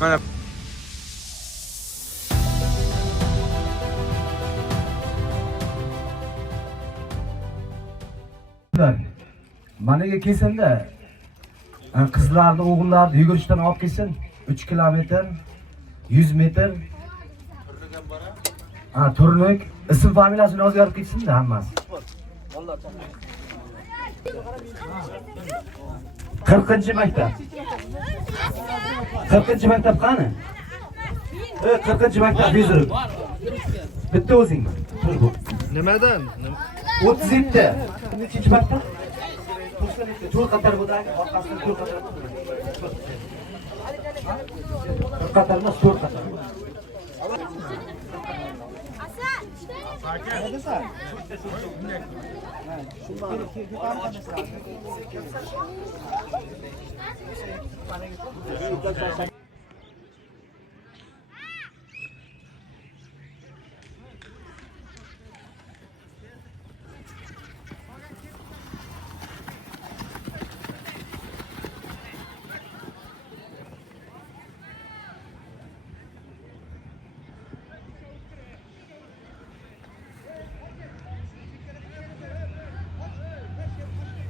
Mana Managa kelsin-da. Qizlarni, o'g'illarni yugurishdan olib kelsin. 3 kilometr, 100 metr. Turnuk, ism familiyasini o'zgarib ketsin-da hammasi. 40-maktab. 40-maktab qani? 40-maktab yuzurib. Bitta o'zingmi? Tur bu. nimadan? 37. Nechinchi maktab? To'rt qator bo'ldagi, orqasidan to'rt qator. To'rt qator emas, to'rt qator.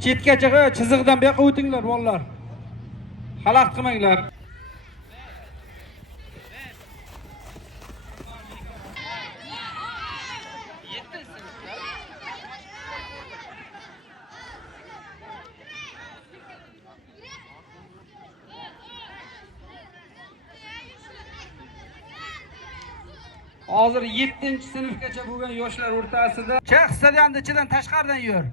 Chetgacha chiziqdan bu yoqqa o'tinglar bolalar. Xalaqit qilmanglar. Hozir 7-sinfgacha bo'lgan yoshlar o'rtasida chiq stadionni ichidan tashqaridan yur.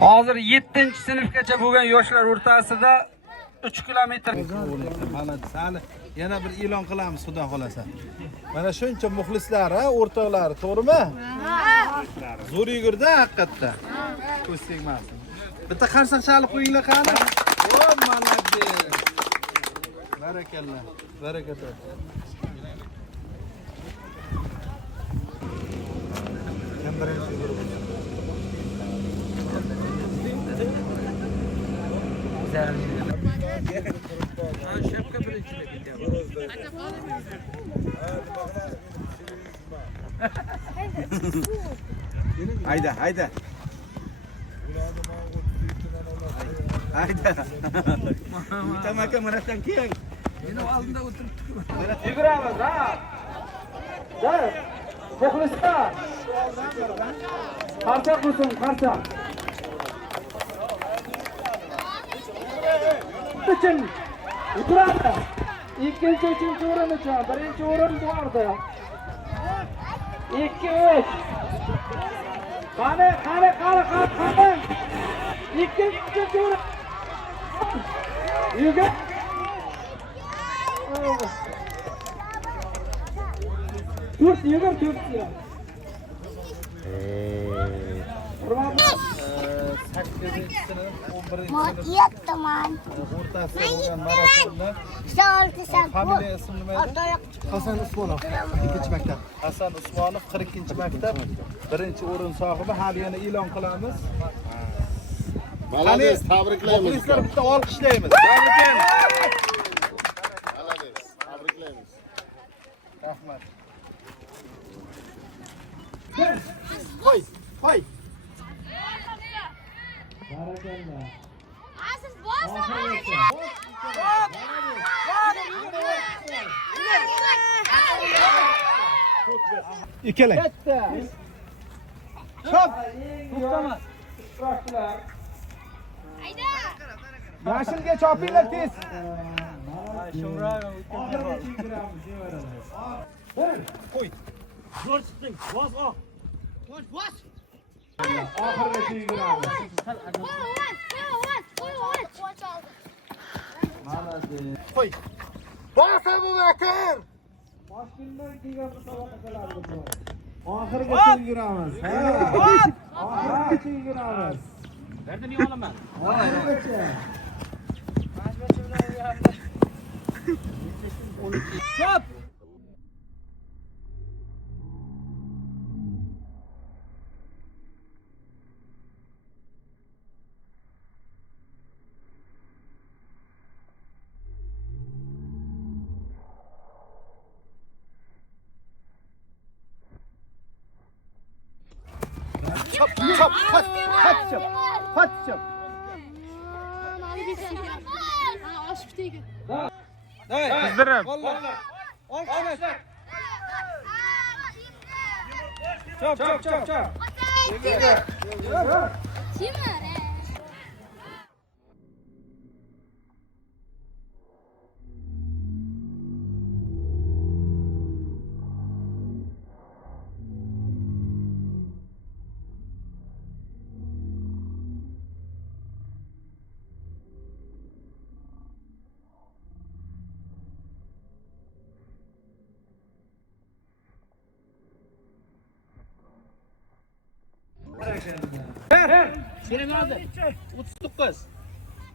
Hozir 7-sinfgacha bo'lgan yoshlar o'rtasida 3 kilometr. Sani yana bir e'lon qilamiz, xudo xolasa. Mana shuncha muxlislar, o'rtoqlari, to'g'rimi? Zo'r yugurdi haqiqatda. Ko'z tegmasin. Bitta qarsak chalib qo'yinglar qani. O, malades. Barakalloh. Barakat. Kim birinchi yugurib? Shapka birinchilik Hayda, hayda. Hayda. Tamaka marashdan keyin. Meni oldimda o'tiribdi. Yuguramiz, ha. Muxlislar. Qarsa qilsin, qarsa. Uchun o'tiradi. Ikkinchi, uchinchi o'rin uchun birinchi o'rin bordi. 2-3. Qani. Ikkinchi, uchinchi o'rin. Yugur. To'rt yugur. Mo'yet tomon. O'rtasida bo'lgan marafonda familiya ismi nima edi? Hasan Usmonov, 2-maktab. Hasan Usmonov 42-maktab, birinchi o'rin sohibi. Hali yana e'lon qilamiz. Malades, tabriklaymiz. Muxlislar bitta olqishlaymiz. Tabriklaymiz. Malades, tabriklaymiz. Rahmat. Qo'y. Barakallah. Ikkalang. Chop. To'xtama. Mashinaga chopinglar tez. Qo'y. Zo'r chiqding. Bos oq. Bos. Oxirgacha yuguramiz. Qo'y. Bos Abubakir. Toshkentdan kelgan musobaqa qiladi bu. Oxirgacha yuguramiz. Oxirgacha yuguramiz. Berdim iyi olaman. Çöp. Kızdırım. Çöp. Senin adı 39.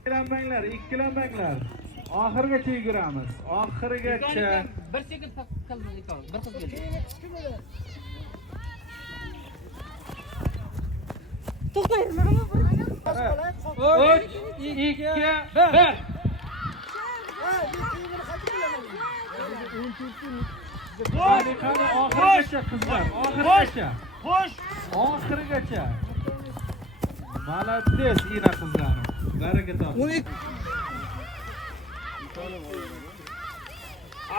Girenmekler, ikkilenmekler. Ahırgacha yuguramiz. Ahırgacha. Bir sekund qilmadi bir qiz keldi. To'xtang. 3, 2, 1. Hadi ahırgacha kızlar. Ahırgacha. Xo'sh. Ahırgacha. Молодец, Ina kızlarım. Baraka toping.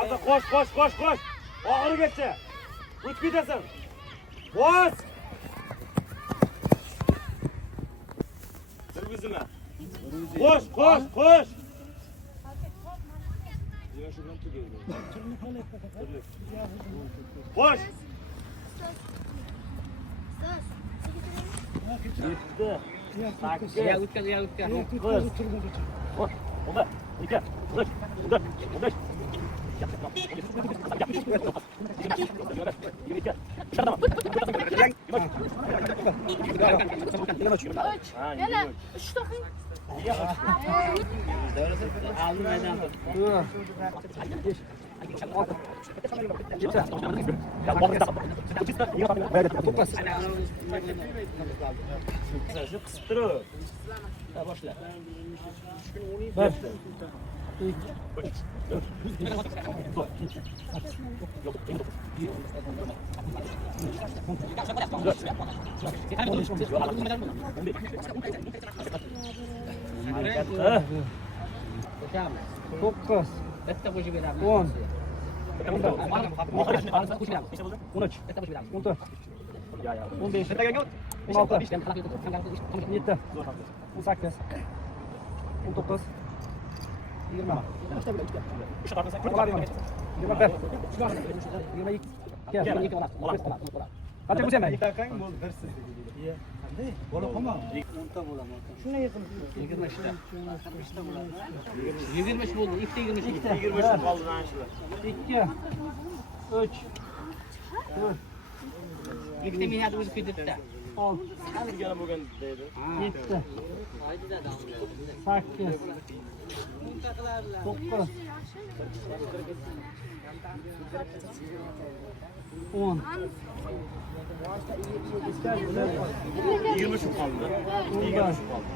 Alda qo'sh. Oxirigacha. O'tib ketasan. Bos. Turgizma. Qo'sh. Qo'sh. Ya o'tgan. Oba, ikki, 3, 4, 5. Yana 3 to'qing. Aldım aydan. Qisib turib. Boshla. To'qqiz, Bitta qo'shib beramiz. 10, 13. Bitta qo'shib beramiz. 14, 15, 16, 17, 18, 19, 20. 22. Qancha bo'lsa ham? Taqang bo'ldi, birsiz. Bola qolma. 10 ta bo'laman. Shuni yaqin 23 ta. 23 bo'ldi. 2 23. 23 qoldi mana shular. 2, 3, 4, Ikkita mehnat o'zib ketibdi. 10, Birgina bo'lgan deydi. 7, 8, 9, 10, 23 qoldi. 23 qoldi.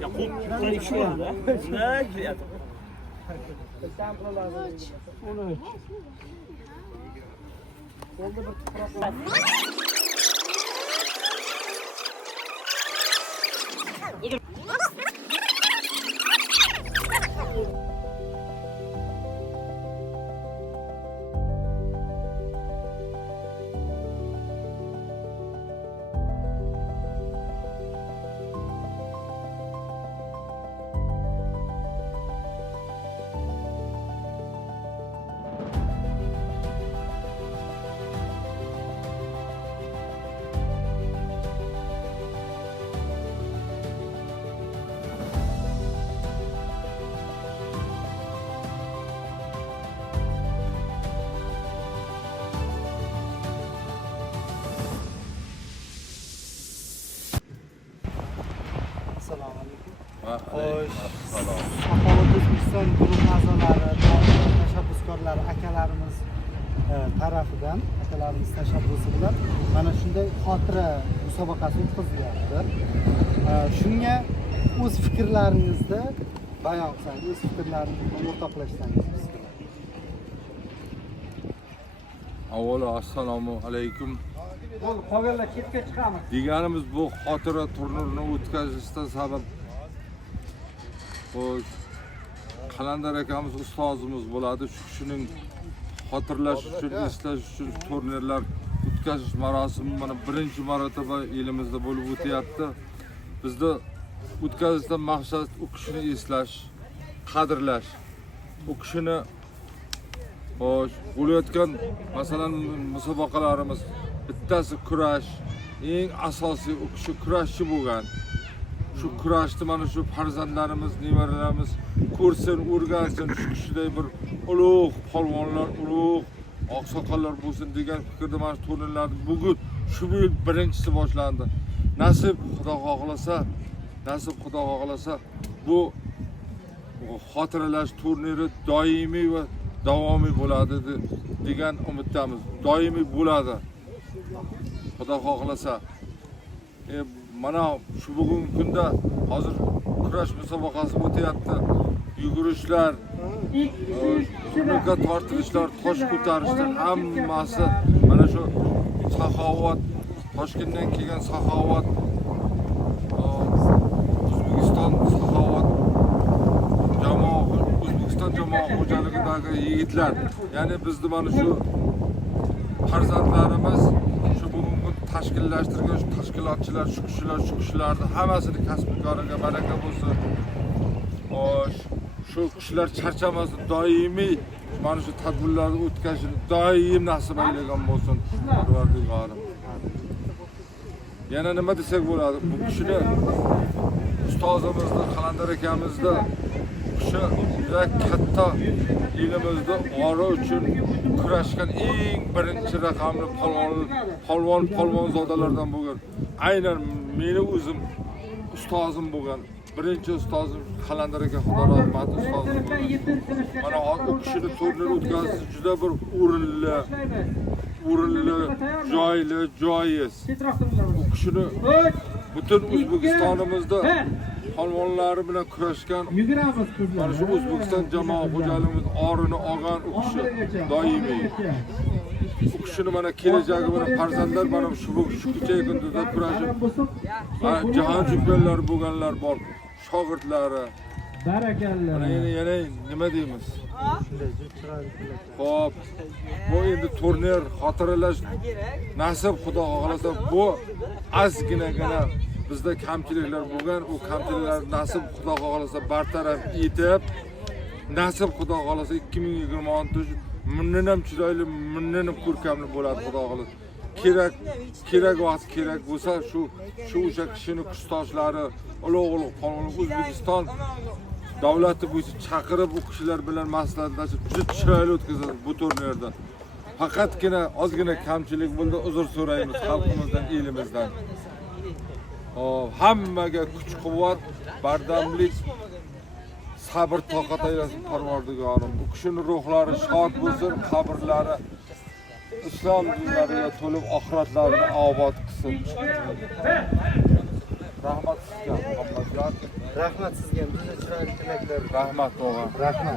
Ya qo'l shu yerda. Nima qilyapti? 13. Bo'ldi bir tuproq. Xo'sh, Saxovat O'zbekiston guruh a'zolari, tashabbuskorlar akalarimiz tarafidan, akalarimiz tashabbusi bilan mana shunday xotira musobaqasi o'tkazilyapti. Shunga o'z fikrlaringizni bayon qilsangiz, o'z fikrlaringizni o'rtoqlashsangiz. Avvalo assalomu alaykum. Qolganlar chetga chiqamiz. Deganimiz bu xotira turnirini o'tkazishdan sabab xo'sh, Qalandar akamiz ustozimiz bo'ladi. Shuning xotirlash uchun, eslash uchun turnirlar o'tkazish marosimi mana birinchi marotaba elimizda bo'lib o'tyapti. Bizda o'tkazishdan maqsad u kishini eslash, qadrlash. U kishini xo'sh, bo'layotgan masalan musobaqalarimiz bittasi kurash, eng asosiy u kishi kurashchi bo'lgan. Shu kurashni mana shu farzandlarimiz, nevaralarimiz ko'rsin, o'rgansin, shu kishiday bir ulug' polvonlar, ulug' oqsoqollar bo'lsin degan fikrda mana shu turnirlarni bugun shu yil birinchisi boshlandi. Nasib Xudo xohlasa, bu xotiralash turniri doimiy va davomiy bo'ladi degan umiddamiz. Doimiy bo'ladi. Xudo xohlasa. Mana shu bugungi kunda hozir kurash musobaqasi o'tyapti. Yugurishlar, tortilishlar, tosh ko'tarishlar hammasi mana shu Saxovat, Toshkentdan kelgan Saxovat, O'zbekiston Saxovat O'zbekiston jamoa xo'jaligidagi yigitlar, ya'ni bizni mana shu farzandlarimiz shu bugungi tashkillashtirgan shu tashkilotchilar, shu kishilarni hammasini kasbkoriga baraka bo'lsin. Xo'sh, shu kishilar charchamasin, doimiy mana shu tadbirlarni o'tkazishni doim nasib aylagan bo'lsin. Parvardigorim. Yana nima desak bo'ladi? Bu kishini ustozimizni, Qalandar akamizni kishi juda katta elimizda ori uchun kurashgan eng birinchi raqamli polvonzodalardan bo'lgan. Aynan meni o'zim ustozim bo'lgan. Birinchi ustozim Qalandar aka, Xudo rahmat ustozim. Mana u kishini turnir o'tkazish juda bir o'rinli, joyli, joyiz. U kishini butun O'zbekistonimizda polvonlari bilan kurashgan, mana shu O'zbekiston jamoa xo'jaligimiz orini olgan u kishi doimiy. U kishini mana kelajagi bilan farzandlar mana shu kecha kunduzda kurashib, jahon chempionlari bo'lganlar bor, shogirdlari. Barakalloh. Yana nima deymiz? Xo'p, bu endi turnir xotiralash nasib Xudo xohlasa bu ozginagina bizda kamchiliklar bo'lgan, u kamchiliklar nasib Xudo xohlasa bartaraf etib, nasib Xudo xohlasa 2026 mundan ham chiroyli, mundan ham ko'rkamli bo'ladi Xudo xohlasa. Kerak vaqt kerak bo'lsa shu o'sha kishining kursdoshlari, ulug' polvonlar O'zbekiston davlati bo'yicha chaqirib u kishilar bilan maslahatlashib juda chiroyli o'tkazadi bu turnirda. Faqatgina ozgina kamchilik bo'ldi, uzr so'raymiz xalqimizdan, elimizdan. Hammaga kuch-quvvat, bardamlik, sabr, toqat aylasin Parvardigorim. Bu kishining ruhlari shod bo'lsin, qabrlari islom dinlariga to'lib, oxiratlarini obod qilsin. Rahmat sizga, Muhammadjon. Rahmat sizga, juda chiroyli tilaklar. Rahmat o'g'am. Rahmat.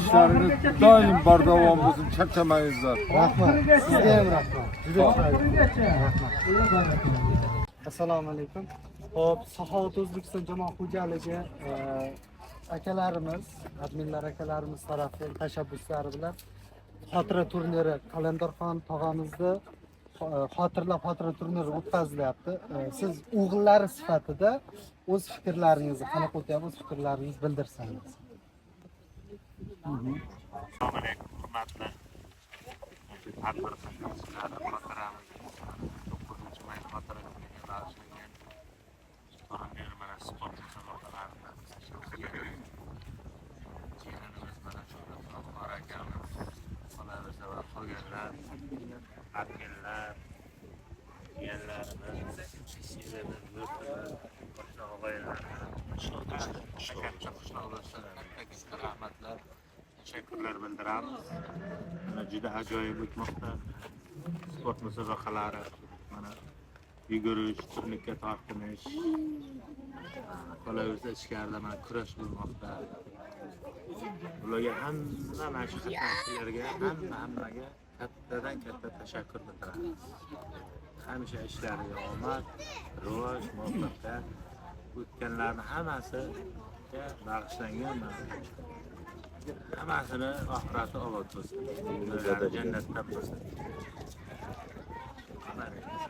Ishlaringiz doim bardavom bo'lsin, charchamangizlar. Rahmat. Sizga ham rahmat. Juda chiroyli. Rahmat. Assalomu alaykum. Xo'p, Saxovat O'zbekiston jamoa xo'jaligi akalarimiz, adminlar akalarimiz tarafidan tashabbuslari bilan xotira turniri Qalandarxon tog'amizni xotira turniri o'tkazilyapti. Siz o'g'illari sifatida o'z fikrlaringizni, qanaqa o'tyapti, o'z fikrlaringizni bildirsangiz. Assalomu alaykum, hurmatli tadbir qatnashchilari, xotiramiz 9-may xotirasiga bag'ishlangan turnir mana sport musobaqalarida jiyanimiz mana shu Saxovar akamiz, qolaversa va qolganlar, akillar, jiyanlarimiz, yurtimiz, boshqa og'aylarimiz qishloqdoshlar rahmatlar, tashakkurlar bildiramiz. Mana juda ajoyib o'tmoqda. Sport musobaqalari, mana yugurish, turnirga tortinish, qolaversa ichkarida mana kurash bo'lmoqda. Ularga hamma mashg'ulotchilarga, hammaga kattadan katta tashakkur bildiramiz. Hamisha ishlariga omad, rivoj, muvaffaqiyat, o'tganlarning hammasiga bag'ishlangan hammasini oxirati obod bo'lsin. Jannatda bo'lsin.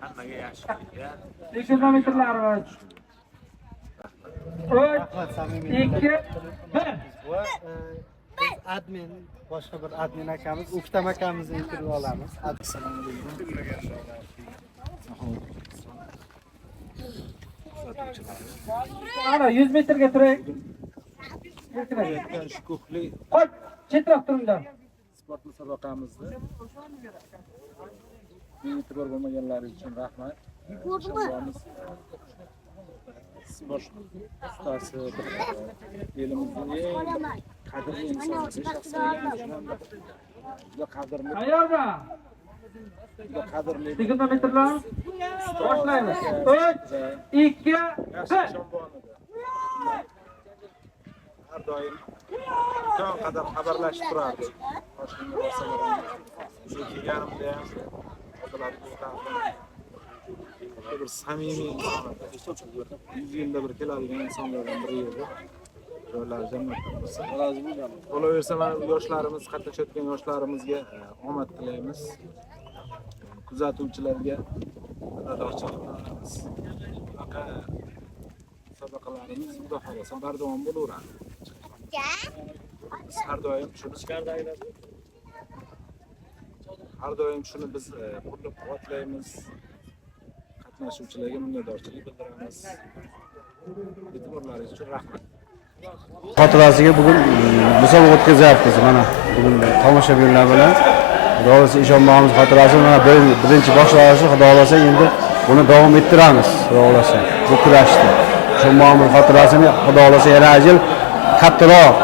Hammaga yaxshiliklar. 200 metrlar va 3 2 1 va biz admin boshqa bir admin akamiz O'ktam akamizni intervyu olamiz. Assalomu alaykum. ana 100 metrga turay. Shukuhli Qo'y, chetroq turinglar. sport musobaqamizni e'tibor bo'lmaganlari uchun rahmat. Sport ustasi elimizning eng qadrli insoni, juda qadrli, Qayerda? juda qadrli 200 metrlar. Boshlaymiz. 3 2 1 har doim imkon qadar xabarlashib turardi. Toshkentga borsalar ham, o'sha kelganimda ham bir samimiy insonlar. 100 yilda bir keladigan insonlardan biri edi. Joylari jannatdan bo'lsin. Rozi bo'lganman. Qolaversa, mana yoshlarimiz, qatnashayotgan yoshlarimizga omad tilaymiz. Kuzatuvchilarga minnatdorchilik bildiramiz. Musobaqalarimiz xudo xolasa bardavom bo'laveradi. Biz har doim shuni biz qo'llab-quvvatlaymiz. Qatnashuvchilarga minnatdorchilik bildiramiz. E'tiborlaringiz uchun rahmat. Xotirasiga bugun musobaqa o'tkazyapmiz. Mana bugun tomoshabinlar bilan Xudo xolasa ishonmoqimiz xotirasi mana birinchi boshlanishi, Xudo xolasa endi buni davom ettiramiz. Xudo xolasa bu kurashni ishonmoqimiz xotirasini Xudo xolasa yana yil kattaroq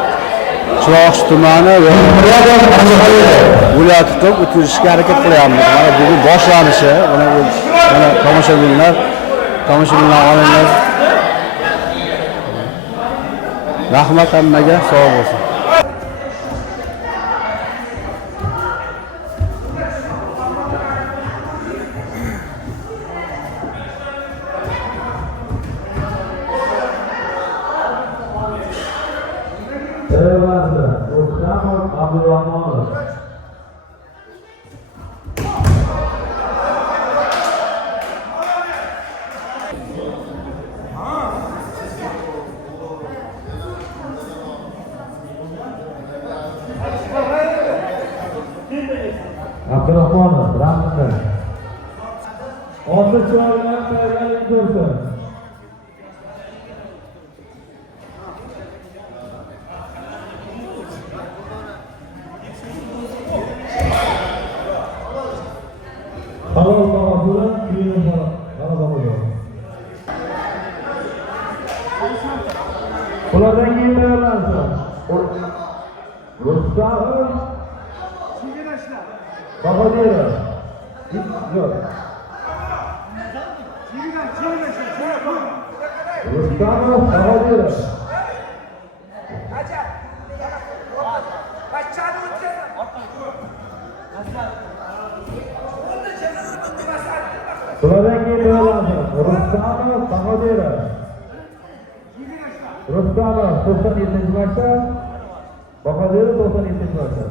Chiroqchi tumani va viloyat qilib o'tkazishga harakat qilyapmiz. Mana bugun boshlanishi, mana tomoshabinlar olinglar. Rahmat hammaga, sog' bo'lsin. Abdurahmonov, Ramazon. Ortiq chiroylar tayyorgarlik ko'rsin. Halol bag'osular, kuyini bag'osular. Ulardan keyin tayyorlansin. Rustam Babadirov. Yok. Rustamov Babadirov. Ulardan keyin tayyorlansin. Rustamov Babadirov. Rustamov 97-marsha. Babadirov 97-marsha.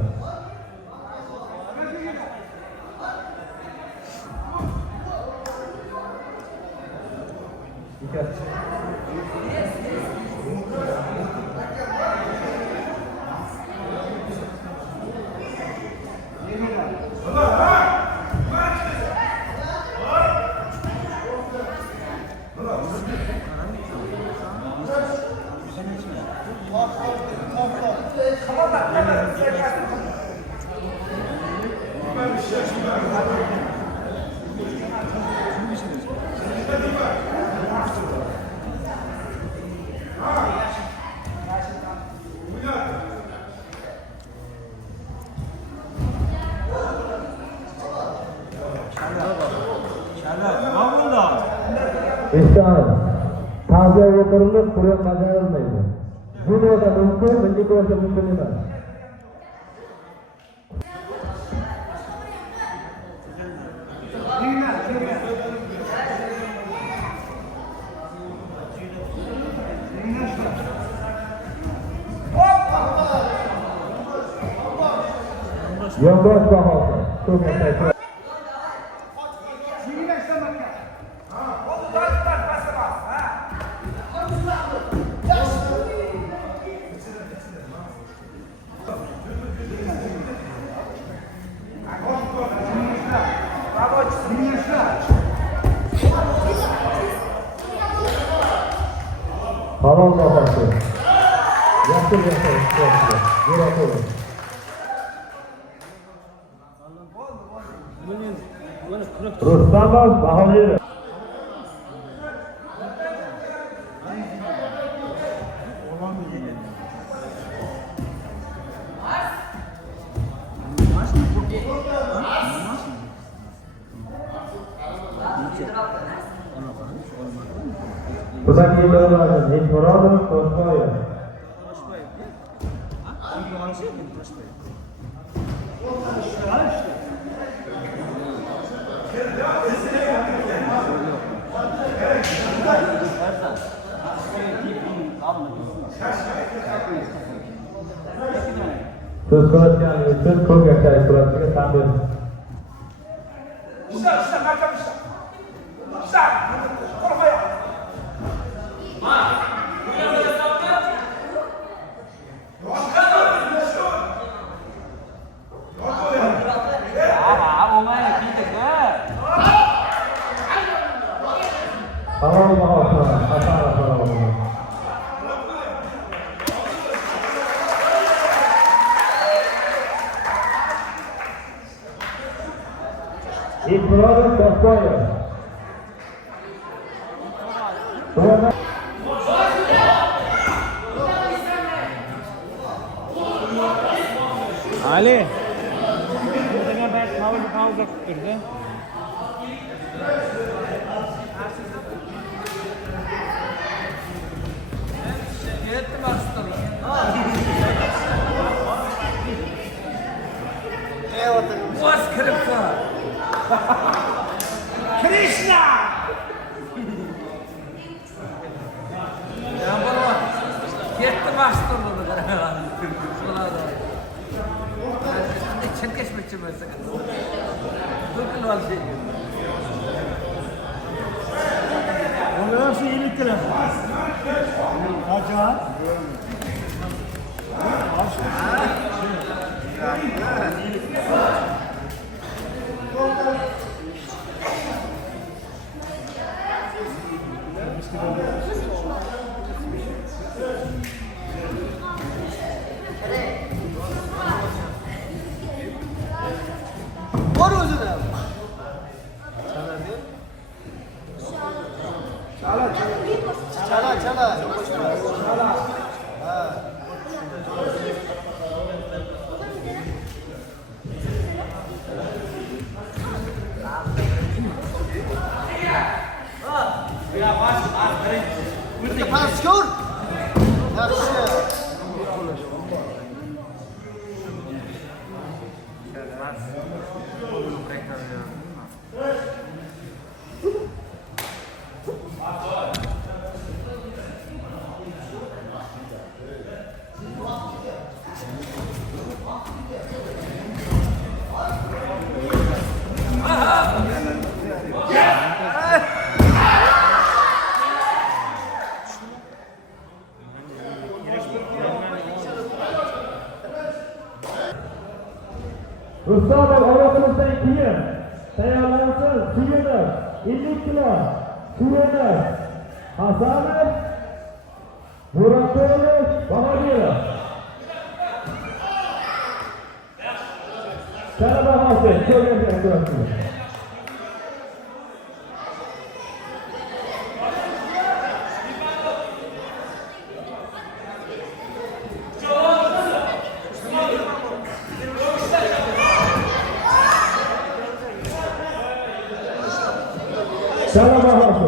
İştahın. Tabiye yatırılıp buraya kazanılmaydı. Judo'da mümkün, milli kuruşa mümkün değil. Yoldaş bahası. Çok teşekkür. Halal bahası. Yakın yakın. Yürü. Rustamov Bahodirov. Budak yıllarında Nilmuradov Toshboyev. Söz konuşgan için çok yaşayıp kurasıga sabır. Halal bahası. Hasan Hasan. Nilmuradov Toshboyev. Ali. Nima dars pauza qilib turdi. Yetti maqsadlar. Voz kiribdi. Krishna. Ya baba. Yetti maqsadlar. Çenkeşmekçi mesela. Bakın var şey. Onu nasıl iyiliktiler? Acaba? Rustamov avratimizdan keyin tayyorlansin. Suyunov 50 kilo. Suyunov Hasanov Muratovich Bahodirov. Sana bahası. Çok yaşayın. Sana bahası.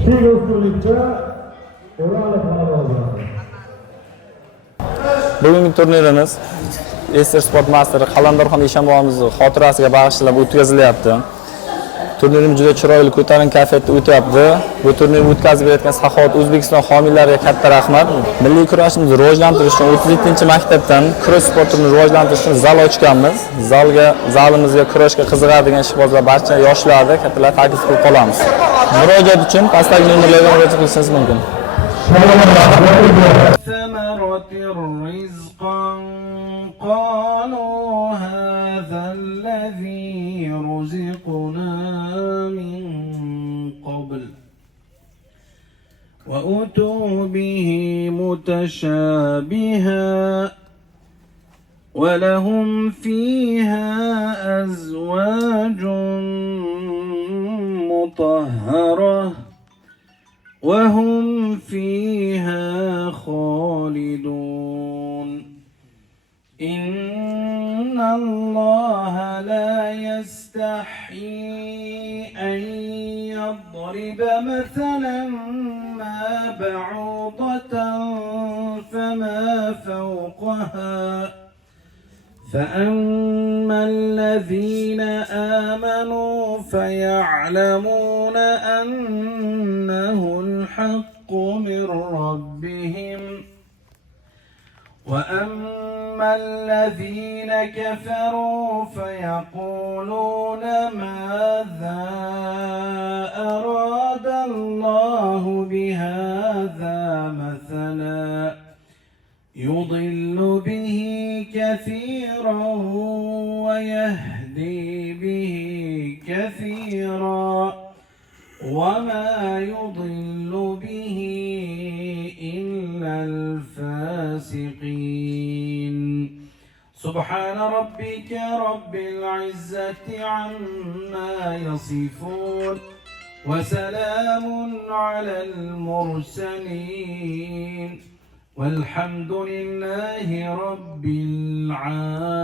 Kichik o'smirlikda O'rolov g'alaba. Bugungi turnirimiz Ester Sport Master Qalandorxon Eshonboyimizni xotirasiga bag'ishlab o'tkazilyapti. Turnirimiz juda chiroyli, ko'tarinki kayfiyatda o'tyapti. Bu turnirni o'tkazib berayotgan Saxovat O'zbekiston homiylarga katta rahmat. Milliy kurashimizni rivojlantirish uchun 37-maktabdan kurash sportini rivojlantirish uchun zal ochganmiz. Zalimizga kurashga qiziqadigan ishqibozlar, barcha yoshlarni kattalar taklif qilib qolamiz. Murojaat uchun pastdagi nomerlarga murojaat qilishingiz mumkin. ثمرة رزقا قالوا هذا الذي رزقنا من قبل وأتوا به متشابها ولهم فيها أزواج مطهرة وهم فيها خالدون إن الله لا يستحيي أن يضرب مثلا ما بعوضة فما فوقها فأما الذين آمنوا فيعلمون أنه الحق من ربهم وأما الذين كفروا فيقولون ماذا أراد الله بهذا مثلا يضل به كثيرا ويهدي به كثيرا وما يضل به إلا الفاسقين سبحان ربك رب العزة عما يصفون وسلام على المرسلين والحمد لله رب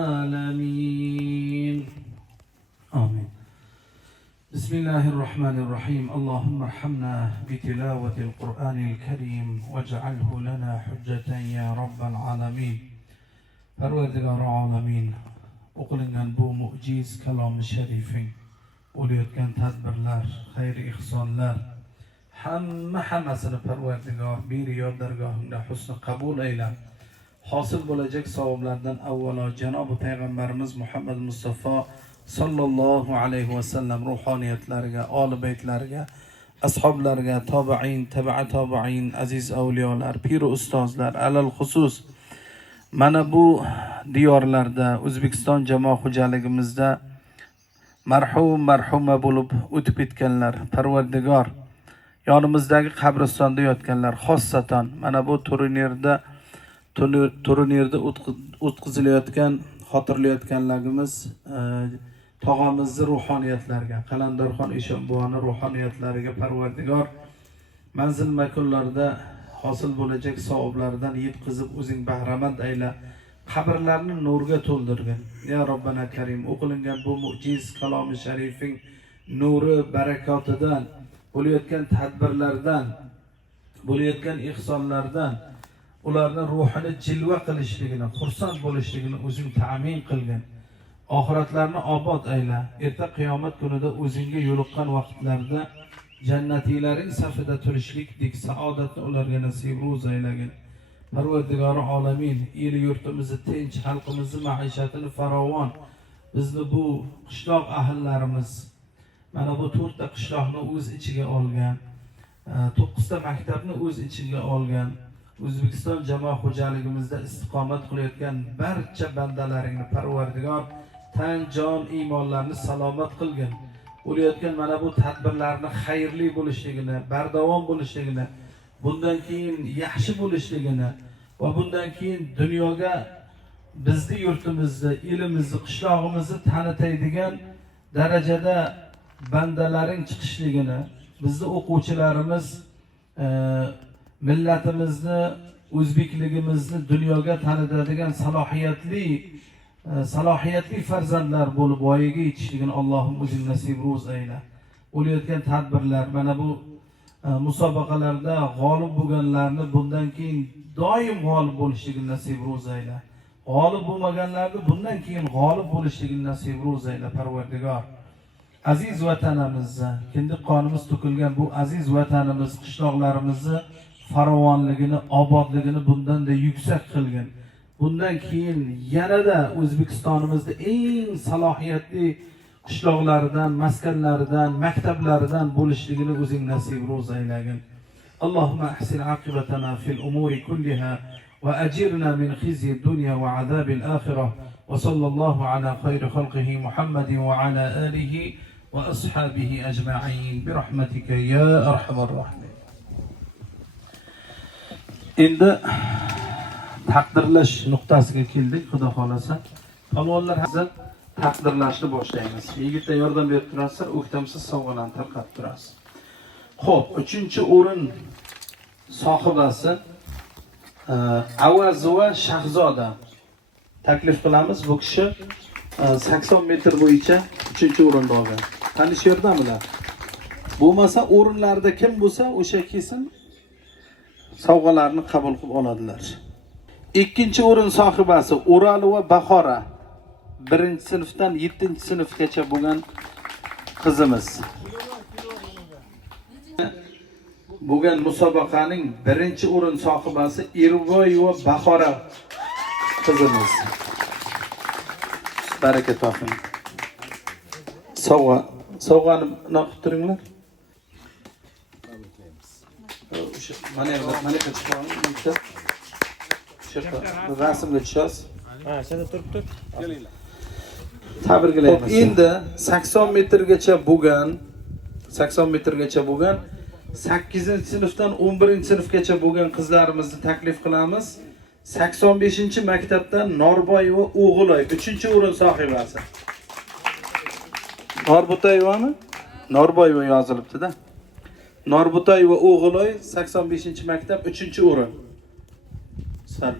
العالمين آمين. بسم الله الرحمن الرحيم. اللهم ارحمنا بتلاوة القرآن الكريم واجعله لنا حجة يا رب العالمين. Parvardigor alamin, o'qilingan bu mu'jiz kalomi sharifing, bo'layotgan tadbirlar, xayr ihsonlar hammasini Parvardigor beriyor dargohingda husni qabul ayla. Hosil bo'lajak savoblardan avvalo janob payg'ambarimiz Muhammad Mustafa sallallohu alayhi va sallam ruhoniyatlariga, oli baytlariga, ashablariga, tobiin, tabi'a tobiin, aziz avliyolar, pir ustozlar, alal xusus mana bu diyorlarda O'zbekiston jamoat xo'jaligimizda marhuma bo'lib o'tib ketganlar, Parvardigor yonimizdagi qabristonda yotganlar, xossatan mana bu turnirda o'tkazilayotgan xotirlayotganlarimiz tog'amizni ruhoniyatlariga, Qalandorxon Eshonboyning ruhoniyatlariga Parvardigor manzil makonlarida hosil bo'lajak savoblardan yetkazib o'zing bahramand ayla, qabrlarni nurga to'ldirgin. Ya Robbana Karim, o'qilingan bu mu'jiz kalomi sharifing nuri barakotidan, bo'layotgan tadbirlardan, bo'layotgan ihsonlardan ularni ruhini jilva qilishligini, xursand bo'lishligini o'zing ta'min qilgin. Oxiratlarni obod ayla. Erta qiyomat kunida o'zingga yo'liqqan vaqtlarda jannatiylaring safida turishlikdek saodatni ularga nasib ro'z aylagin. Parvardigori olamin, el yurtimizni tinch, xalqimizni maishatini farovon, bizni bu qishloq ahillarimiz mana bu 4 ta qishloqni o'z ichiga olgan, 9 ta maktabni o'z ichiga olgan, O'zbekiston jamoat xo'jaligimizda istiqomat qilayotgan barcha bandalaringni Parvardigor tan, jon, iymonlarni salomat qilgin. Bo'layotgan mana bu tadbirlarni xayrli bo'lishligini, bardavom bo'lishligini, bundan keyin yaxshi bo'lishligini va bundan keyin dunyoga bizni yurtimizni, elimizni, qishlog'imizni tanitadigan darajada bandalaring chiqishligini, bizni o'quvchilarimiz millatimizni, o'zbekligimizni dunyoga tanitadigan salohiyatli salohiyatli farzandlar bo'lib voyaga yetishligini Allohim o'zing nasib ro'z ayla. Bo'layotgan tadbirlar, mana bu musobaqalarda g'olib bo'lganlarni bundan keyin doim g'olib bo'lishligini nasib ro'z ayla. G'olib bo'lmaganlarni bundan keyin g'olib bo'lishligini nasib ro'z ayla Parvardigor. Aziz vatanimizni, kindiq qonimiz to'kilgan bu aziz vatanimiz, qishloqlarimizni farovonligini, obodligini bundan-da yuksak qilgin. Bundan keyin yanada O'zbekistonimizda eng salohiyatli qishloqlaridan, maskanlaridan, maktablaridan bo'lishligini o'zing nasib ro'z aylagin. Allohumma ahsin aqibatana fil umuri kulliha va ajirna min khizyi dunya va azabil akhirah. Va sallallohu ala khayri xalqihi Muhammadin va ala alihi va ashabihi ajma'in bi rahmatika ya arhamar rohimin. Endi taqdirlash nuqtasiga keldik, Xudo xolasa. Palvonlar hazır taqdirlashni boshlaymiz. Yigitlar yordam berib turasizlar, o'ktamsiz sovg'alarni tarqatib turasiz. Xo'p, 3-o'rin sohibasi Avazova Shahzoda taklif qilamiz. Bu kishi 80 metr bo'yicha 3-o'rinda olgan. Tanisherdamilar? Bo'lmasa o'rinlarda kim bo'lsa, o'sha kelsin, sovg'alarni qabul qilib oladilar. 2-o'rin sohibasi O'ralova Bahora 1-sinfdan 7-sinfgacha bo'lgan qizimiz. Bo'lgan musobaqaning 1-o'rin sohibasi Erboyeva Bahora qizimiz. Baraka toping. Sovg'ani naqd turinglar. Mana chiqadi. Rasmga tushasiz. Ha, shunda turib. Kelinglar. Tabriklaymiz. Endi 80 metrgacha bo'lgan 8-sinfdan 11-sinfgacha bo'lgan qizlarimizni taklif qilamiz. 85-maktabdan Norboyeva O'g'iloy 3-o'rin sohibasi. Norbutayevami? Norboyeva yozilibdi-da. Norbutayeva O'g'iloy 85-maktab 3-o'rin. Sal.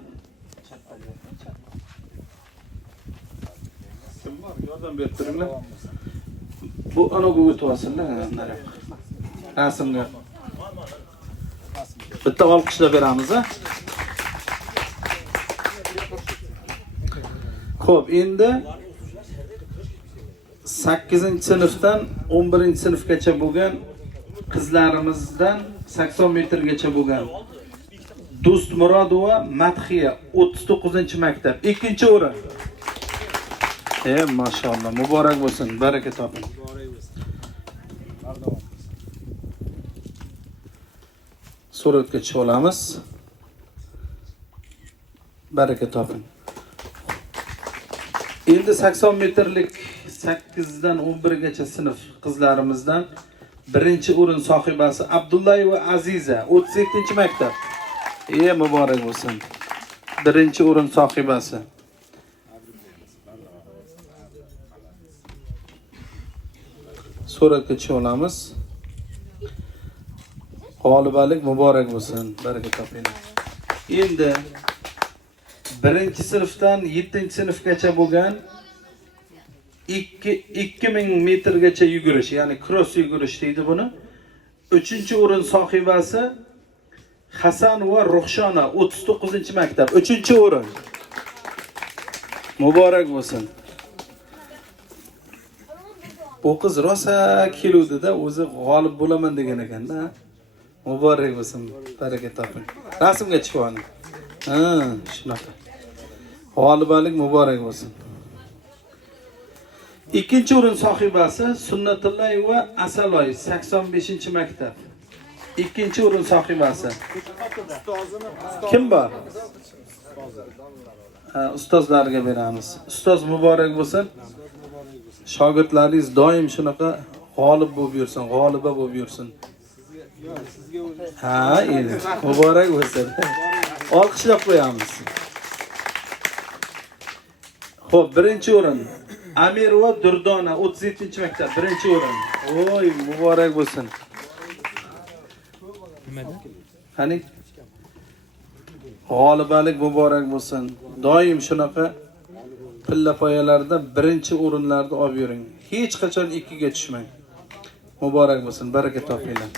Yordam berib turinglar. Bu anaga o'tib olsinlar, rasmga. Bitta olqishlab beramiz, ha? Xo'p, endi 8-sinfdan 11-sinfgacha bo'lgan qizlarimizdan 80 metrgacha bo'lgan Do'stmurodova Madhiya 39-maktab 2-o'rin. Maşallah, muborak bo'lsin, baraka toping. Suratga tushib olamiz. Baraka toping. Endi 80 metrlik 8dan 11gacha sinf qizlarimizdan 1-o'rin sohibasi Abdullayeva Aziza 37-maktab. Muborak bo'lsin. 1-o'rin sohibasi. Suratga tushib olamiz. G'olibalik muborak bo'lsin. Baraka toping. Endi 1-sinfdan 7-sinfgacha bo'lgan 2000 metrgacha yugurish, ya'ni cross yugurish deydi buni. 3-o'rin sohibasi Hasanova Ruxshona 39-maktab 3-o'rin. Muborak bo'lsin. Bu qiz rosa keluvdi-da, o'zi g'olib bo'laman degan ekan-da. Muborak bo'lsin, baraka toping. Rasmga chiqib oling. Shunaqa. G'olibalik muborak bo'lsin. 2-o'rin sohibasi Sunnatullayeva Asaloy 85-maktab. 2-o'rin sohibasi. Kim bor? Ustozlarga beramiz. Ustoz muborak bo'lsin. Shogirdlaringiz doim shunaqa g'olib bo'lib yursin, g'oliba bo'lib yursin. Ha, endi muborak bo'lsin. Olqishlab qo'yamiz. Xo'p, 1-o'rin Amirova Durdona 37-maktab 1-o'rin. Voy, muborak bo'lsin. Qani? G'olibalik muborak bo'lsin. Doim shunaqa pilla poyalarida birinchi o'rinlarda olib yuring. Hech qachon ikkiga tushmang. Muborak bo'lsin, baraka topinglar.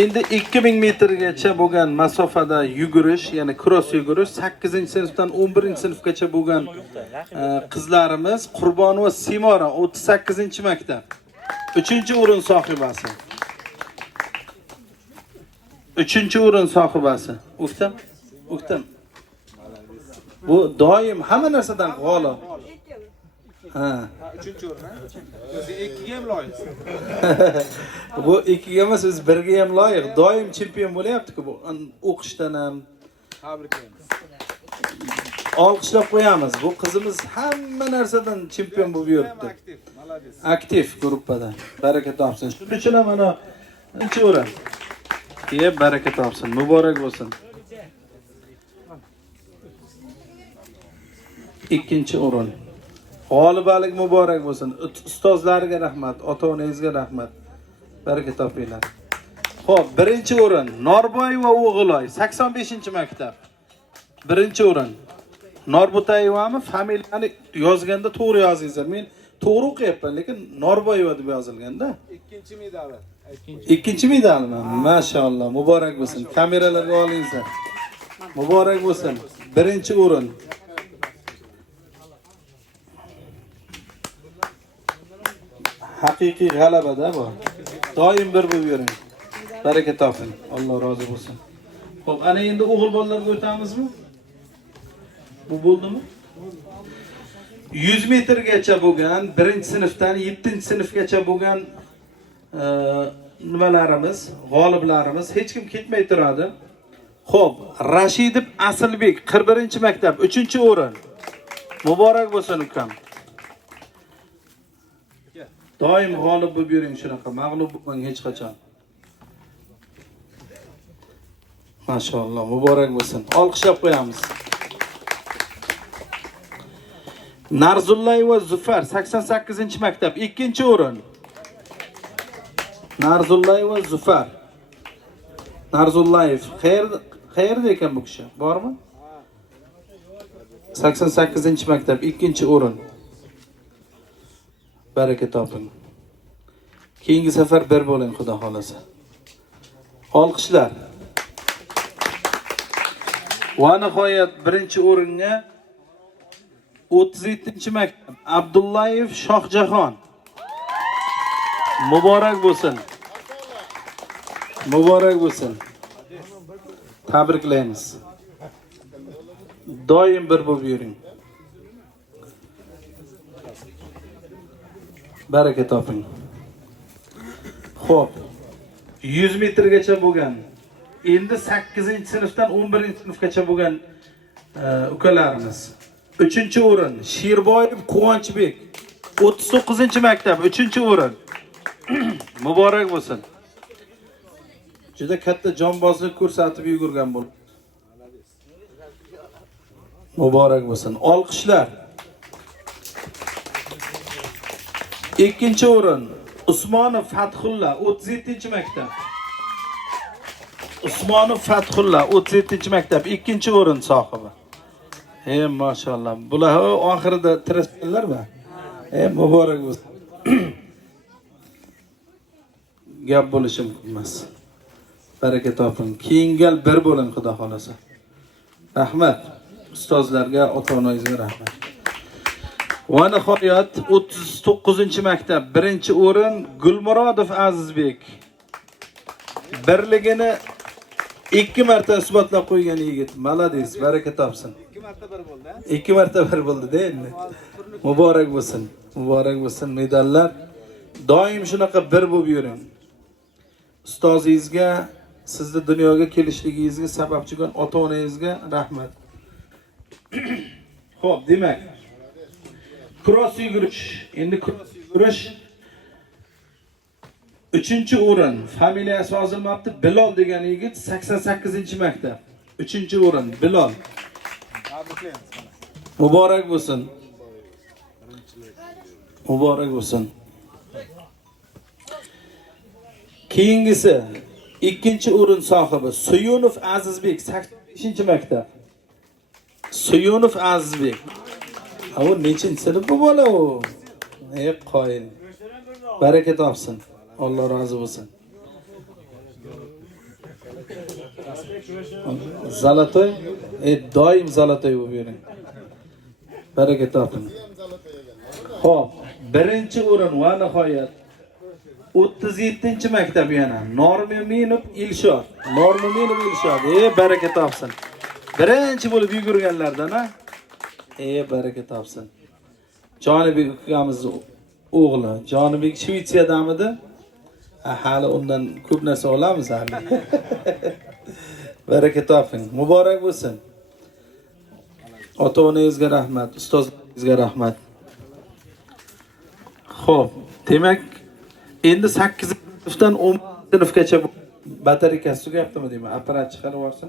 Endi 2000 metrgacha bo'lgan masofada yugurish, ya'ni cross yugurish 8-sinfdan 11-sinfgacha bo'lgan qizlarimiz Qurbonova Simora 38-maktab. 3-o'rin sohibasi. 3-o'rin sohibasi. O'qtim. Bu doim hamma narsadan g'olib. Ha. 3-o'rin. O'zi 2ga ham loyiq. Bu 2ga emas, biz 1ga ham loyiq. Doim chempion bo'lyapti-ku bu. O'qishdan ham. Tabriklaymiz. Olqishlab qo'yamiz. Bu qizimiz hamma narsadan chempion bo'lib yuribdi. Aktiv, молодец. Aktiv gruppada. Baraka topsin. Shuning uchun ham mana 3-o'rin. Baraka topsin. Muborak bo'lsin. 2-o'rin. G'olibalik muborak bo'lsin. Ustozlarga rahmat, ota-onangizga rahmat. Baraka topinglar. Xo'p, 1-o'rin Norboyeva o'g'iloy 85-maktab. 1-o'rin. Norbutayevami? Familiyani yozganda to'g'ri yozingizlar. Men to'g'ri o'qiyapman, lekin Norboyeva deb yozilganda. 2-medali. 2-medalmi? Mashalloh, muborak bo'lsin. Kameralarga olingizlar. Muborak bo'lsin. 1-o'rin. Haqiqiy g'alabada bu. Doim bir bo'lib yuring. Baraka toping. Alloh rozi bo'lsin. Xo'p, ana endi o'g'il bolalarga o'tamizmi? Bu bo'ldimi? 100 metrgacha bo'lgan 1-sinfdan 7-sinfgacha bo'lgan nimalarimiz, g'oliblarimiz hech kim ketmay turadi. Xo'p, Rashidov Asilbek 41-maktab 3-o'rin. Muborak bo'lsin ukam. Doim g'olib bo'lib yuring shunaqa, mag'lub bo'lmang hech qachon. Mashalloh, muborak bo'lsin. Olqishlab qo'yamiz. Narzullayeva Zufar 88-maktab 2-o'rin. Narzullayeva Zufar. Narzullayev qayerda ekan bu kishi? Bormi? 88-maktab 2-o'rin. Baraka toping. Keyingi safar bir bo'ling, xudo xolasa. Olqishlar. Va nihoyat 1-o'ringa 37-maktab Abdullayev Shohjahon. Muborak bo'lsin. Muborak bo'lsin. Tabriklaymiz. Doim bir bo'lib yuring. Baraka toping. Xo'p. 100 metrgacha bo'lgan. Endi 8-sinfdan 11-sinfgacha bo'lgan ukalarimiz. 3-o'rin Sherboyev Quvonchbek 39-maktab 3-o'rin. Muborak bo'lsin. Juda katta jonbozlik ko'rsatib yugurgan bo'l. Muborak bo'lsin. Olqishlar. 2-o'rin Usmonov Fathulla 37-maktab. Usmonov Fathulla 37-maktab 2-o'rin sohibi. Mashallah. Bular oxirida tirashganlarmi? Muborak bo'lsin. Gap bo'lishi mumkin emas. Baraka toping. Keyingal bir bo'ling, xudo xolasa. Rahmat. Ustozlarga, ota-onangizga rahmat. Va nihoyat 39-maktab 1-o'rin Gulmurodov Azizbek. Birligini 2 marta isbotlab qo'ygan yigit. Malades, baraka topsin. 2 marta bir bo'ldi. 2 marta bir bo'ldi-da endi. Muborak bo'lsin. Muborak bo'lsin. Medallar doim shunaqa bir bo'lib yuring. Ustozingizga, sizni dunyoga kelishligingizga sababchi bo'lgan ota-onangizga rahmat. Xo'p, demak, cross yugurish. Endi cross yugurish 3-o'rin. Familiyasi yozilmabdi. Bilol degan yigit 88-maktab. 3-o'rin Bilol. Tabriklaymiz. Muborak bo'lsin. Muborak bo'lsin. Keyingisi 2-o'rin sohibi Suyunov Azizbek 85-maktab. Suyunov Azizbek. Ha, u nechinchi sinf bu bola u? Ey qoyil. Baraka topsin. Alloh rozi bo'lsin. Zolotoy, doim zolotoy bo'lib yuring. Baraka toping. Xo'p, birinchi o'rin va nihoyat 37-maktab yana Normuminov Ilshod. Normuminov Ilshod. Baraka topsin. Birinchi bo'lib yugurganlardan, ha? Baraka topsin. Jonibek ukamiz o'g'li. Jonibek Shvetsiyadamidi? Hali undan ko'p narsa olamiz hali. Baraka toping. Muborak bo'lsin. Ota-onangizga rahmat, ustozingizga rahmat. Xo'p, demak, endi 8-sinfdan 10-sinfgacha batareyasi tugayaptimi deyman, apparat chiqarib olsa.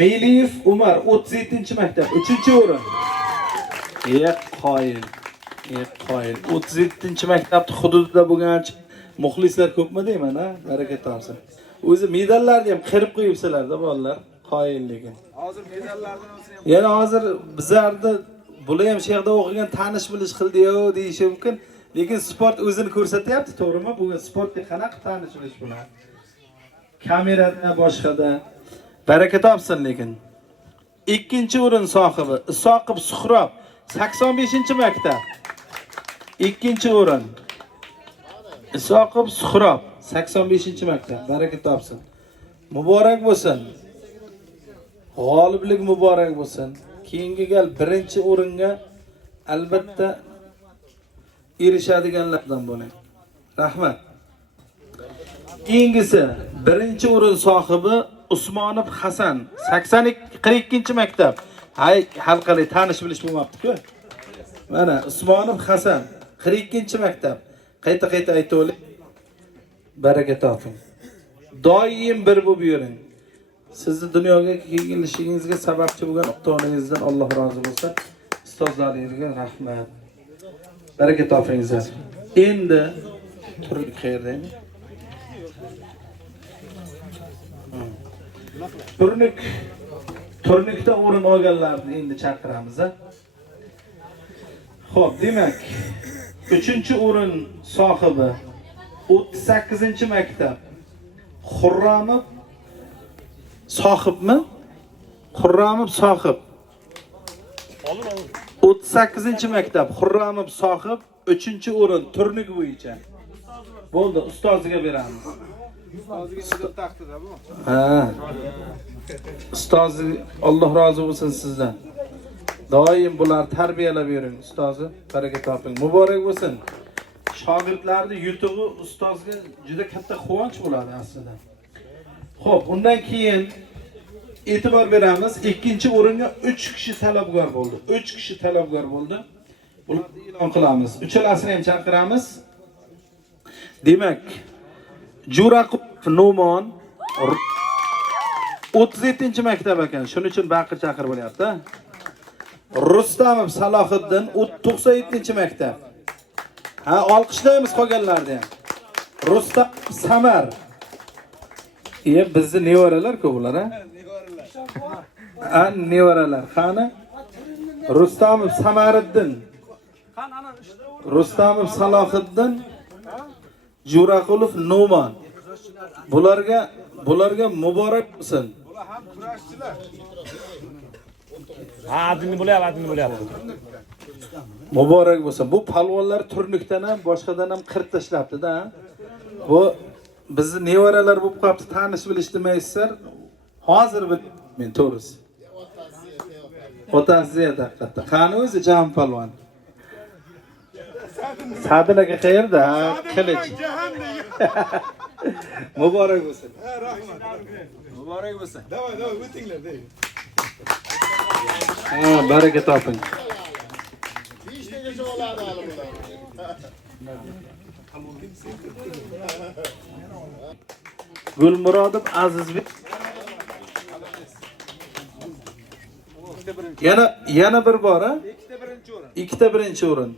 Meliyev Umar 37-maktab, 3-o'rin. Qoyil. 37-maktabning hududida bo'lgan muxlislar ko'pmi deyman, ha? Baraka topsin. O'zi medallarni ham qirib qo'yibsizlar-da bolalar, qoyil lekin. Hozir medallardan olsa ham. Yana hozir bizlarda bular ham shu yerda o'qigan, tanish bilish qildi-yu deyishi mumkin. Lekin sport o'zini ko'rsatyapti, to'g'rimi? Bugun sportga qanaqa tanish bilish bular? Kamerada, boshqada. Baraka topsin lekin. 2-o'rin sohibi Isoqov Suhrob 85-maktab. 2-o'rin. Isoqov Suhrob 85-maktab. Baraka topsin. Muborak bo'lsin. G'oliblik muborak bo'lsin. Keyingi gal 1-o'ringa albatta erishadiganlardan bo'ling. Rahmat. Keyingisi 1-o'rin sohibi Usmonov Hasan 42-maktab. Hal qilay, tanish bilish bo'lmabdi-ku. Mana Usmonov Hasan 42-maktab. Qayta aytib o'ling. Baraka toping. Doim bir bo'lib yuring. Sizni dunyoga kelishingizga sababchi bo'lgan ota-onangizdan Alloh rozi bo'lsin. Ustozlaringizga rahmat. Baraka topingizlar. Endi turlik qayerdaymi? Turnikda o'rin olganlarni endi chaqiramiz. Xo'p, demak, 3-o'rin sohibi 38-maktab. Xurramov sohibmi? Xurramov sohib. 38-maktab Xurramov sohib, 3-o'rin turnik bo'yicha. Bo'ldi, ustoziga beramiz. Ustoziga medal taqdida bu. Ha. Ustozi Alloh rozi bo'lsin sizdan. Doim bular tarbiyalab yuring, ustozi. Baraka toping. Muborak bo'lsin. Shogirdlarning yutug'i ustozga juda katta quvonch bo'ladi aslida. Xo'p, undan keyin e'tibor beramiz. 2-o'ringa 3 kishi talabgor bo'ldi. 3 kishi talabgor bo'ldi. Bularni e'lon qilamiz. Uchalasini ham chaqiramiz. Demak, Juraqov Nomon 37-maktab ekan. Shuning uchun baqir chaqir bo'lyapti. Rustamov Salohiddin 97-maktab. Ha, olqishlaymiz qolganlarni ham. Rustam Samar. Bizni nevaralar-ku bular, ha? Nevaralar. Qani? Rustamov Samariddin. Rustamov Salohiddin, Juraqulov Nomon. Bularga muborak bo'lsin. Bular ham kurashchilar. Adini bo'lyapti. Muborak bo'lsin. Bu palvonlar turnikdan ham, boshqadan ham qirt tashlabdi-da. Bu bizni nevaralar bo'lib qolibdi, tanish bilish demaysizlar. Hozir men to'g'risi. Otasi haqiqatda. Qani o'zi jam palvon. Sadil aka qayerda? Qilich. Muborak bo'lsin. Rahmat. Muborak bo'lsin. Davay, o'tinglar, deydi. Baraka toping. Gulmurodov Azizbek. Yana bir bor, ha? Ikkita birinchi o'rin.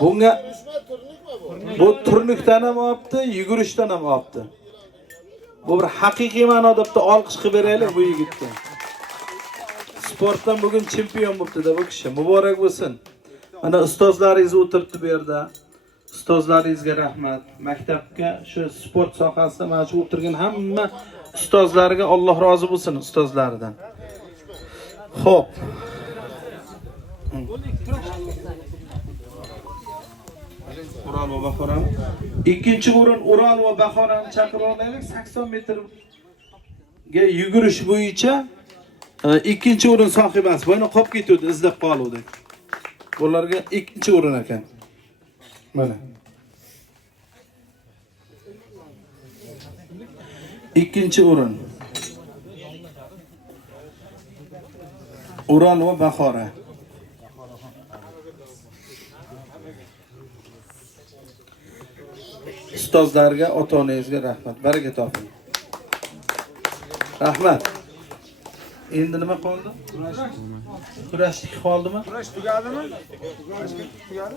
Bunga bu turnikdan ham olibdi, yugurishdan ham olibdi. Bu bir haqiqiy ma'noda bitta olqish qilib beraylik bu yigitga. sportdan bugun chempion bo'libdi-da bu kishi. Muborak bo'lsin. Mana ustozlaringiz o'tiribdi bu yerda. Ustozlaringizga rahmat. Maktabga shu sport sohasida mana shu o'tirgan hamma ustozlarga Alloh rozi bo'lsin ustozlaridan. Xo'p. Ural va Bahorani. Ikkinchi o'rin Ural va Bahorani chaqirib olaylik. 80 metrga yugurish bo'yicha ikkinchi o'rin sohibasi. Buni qolib ketdi, izlab qoluvdi. Bularga ikkinchi o'rin ekan. Mana. Ikkinchi o'rin. Ural va Bahora. Ustozlarga, ota-onangizga rahmat. Baraka toping. Rahmat. Endi nima qoldi? Kurashlik qoldimi? Kurash tugadimi? Tugadi.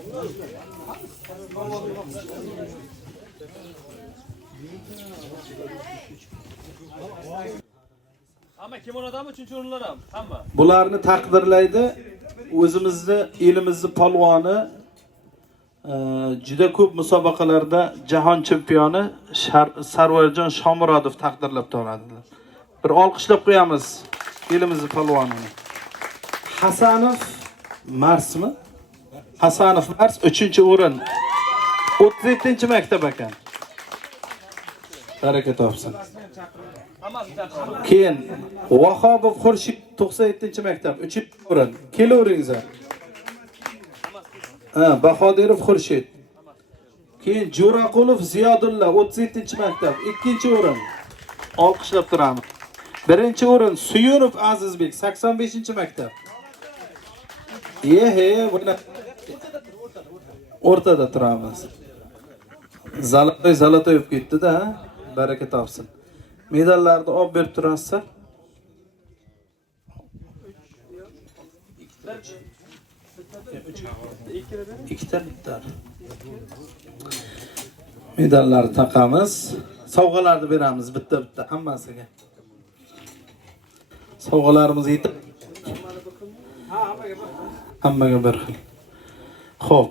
Hamma kimonodan uchinchi o'rinlar ham, hamma. Bularni taqdirlaydi. O'zimizni, elimizni polvoni juda ko'p musobaqalarda jahon chempioni Sarvarjon Shomurodov taqdirlab turadilar. Bir olqishlab qo'yamiz elimizni polvonini. Hasanov Marsmi? Hasanov Mars 3-o'rin. 37-maktab ekan. Baraka topsin. Keyin Vahobov Xurshid 97-maktab 3-o'rin. Kelaveringizlar. Bahodirov Xurshid. Keyin Jo'raqulov Ziyodulla 37-maktab 2-o'rin. Olqishlab turamiz. 1-o'rin Suyunov Azizbek 85-maktab. Buni o'rtada turamiz. Zalotoy bo'lib ketdi-da, baraka topsin. Medallarni olib berib turasizlar. Ikkita bitta. Medallarni taqamiz. Sovg'alarni beramiz bitta hammasiga. Sovg'alarimiz yetib. Hammaga bir xil. Xo'p.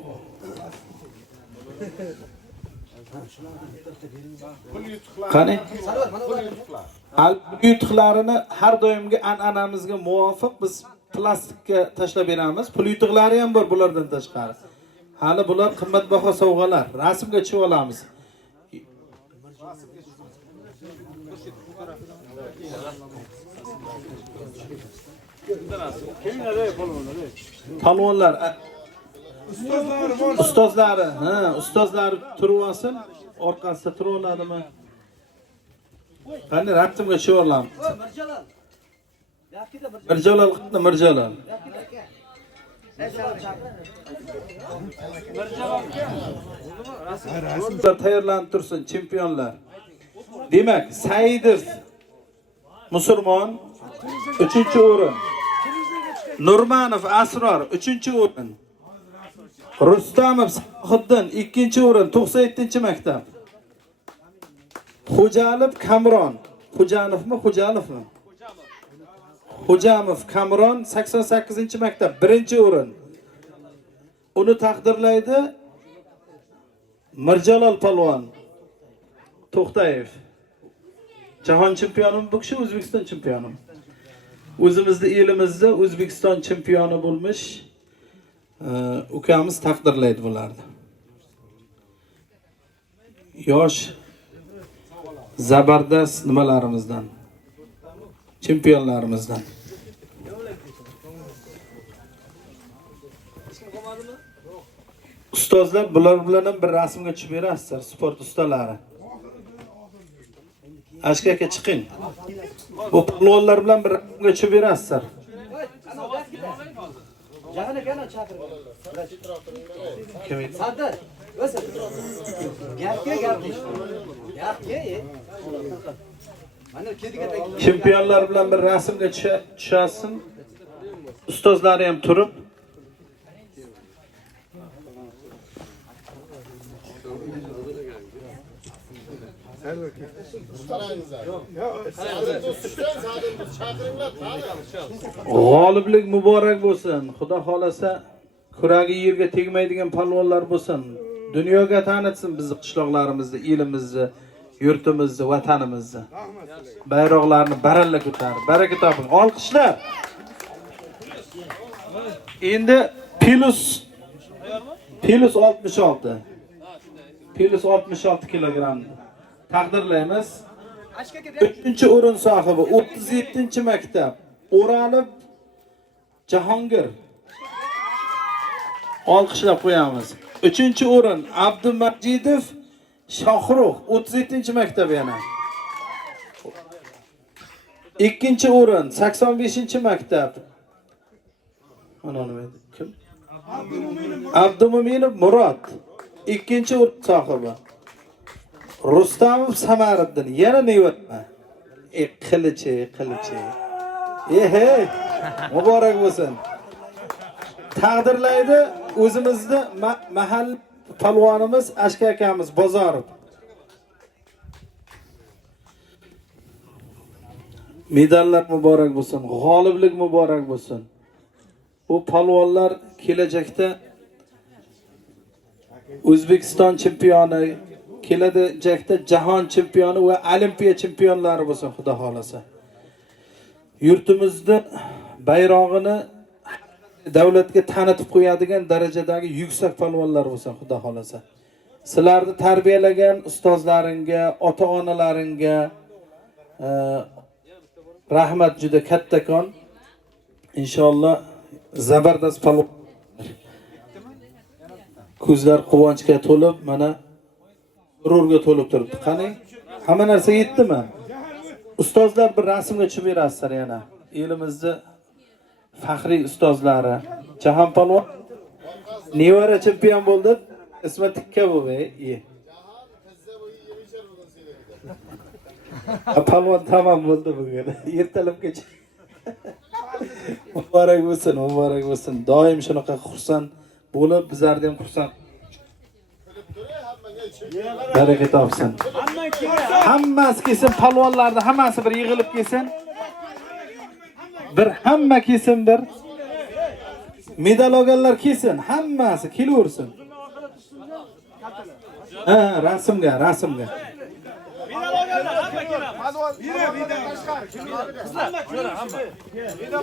Qani? Yutuqlarini har doimgi an'anamizga muvofiq biz plastikka tashlab beramiz. Pul yutuqlari ham bor bulardan tashqari. Hali bular qimmatbaho sovg'alar. Rasmga tushib olamiz. Palvonlar ustozlari turib olsin, orqasida turib oladimi? Qani rasmga tushib olamiz. Mirjalol. Tayyorlanib tursin chempionlar. Demak, Saidov Musulmon 3-o'rin. Nurmanov Asror 3-o'rin. Rustamov Sahiddin 2-o'rin 97-maktab. Xo'jalov Kamron. Xo'janovmi? Xo'jamov Kamron 88-maktab 1-o'rin. Uni taqdirlaydi Mirjalol Palvon To'xtayev. Jahon chempioni bu kishi, O'zbekiston chempioni. O'zimizda elimizda O'zbekiston chempioni bo'lmish ukamiz taqdirlaydi bularni. Yosh zabardast nimalarimizdan, chempionlarimizdan. Ustozlar bular bilan ham bir rasmga tushib berasizlar, sport ustalari. Ashkaka chiqing. Bu palvonlar bilan bir rasmga tushib berasizlar. Chempionlar bilan bir rasmga tushasin. Ustozlari ham turib. G'oliblik muborak bo'lsin. Xudo xolasa kuragi yerga tegmaydigan palvonlar bo'lsin. Dunyoga tanitsin bizni qishloqlarimizni, elimizni, yurtimizni, vatanimizni. Bayroqlarni baralla ko'tarib, baraka toping. Olqishlar. Endi plus 66. Plus 66 kilogramm taqdirlaymiz. 3-o'rin sohibi 37-maktab O'ralib Jahongir. Olqishlab qo'yamiz. 3-o'rin Abdumajidov Shohruh 37-maktab yana. 2-o'rin 85-maktab. Ana nima edi? Kim? Abdumo'minov Murod 2-o'rin sohibi. Rustamov Samariddin yana nevatma. Qilichi. Hey, muborak bo'lsin. Taqdirlaydi o'zimizni mahall palvonimiz Ashka akamiz Bozorov. Medallar muborak bo'lsin, g'oliblik muborak bo'lsin. Bu palvonlar kelajakda O'zbekiston chempioni, kelajakda jahon chempioni va olimpiya chempionlari bo'lsin, xudo xolasa. Yurtimizda bayrog'ini davlatga tanitib qo'yadigan darajadagi yuksak palvonlar bo'lsin, xudo xolasa. Sizlarni tarbiyalagan ustozlaringga, ota-onalaringga rahmat juda kattakon. Inshaalloh zabardast palvon. Ko'zlar quvonchga to'lib, mana g'ururga to'lib turibdi. Qani? Hamma narsa yetdimi? Ustozlar bir rasmga tushib berasizlar yana. Elimizda faxriy ustozlari. Jahon palvon nevara chempion bo'ldi. Ismi tikka bo'ldi. Palvon tamom bo'ldi bugun. Ertalabgacha. Muborak bo'lsin. Doim shunaqa xursand bo'lib, bizlarni ham xursand. Baraka topsin. Hammasi kelsin, palvonlarni hammasi bir yig'ilib kelsin. Hamma kelsin bir. Medal olganlar kelsin, hammasi kelaversin. Rasmga. Medal olganlar hamma keladi.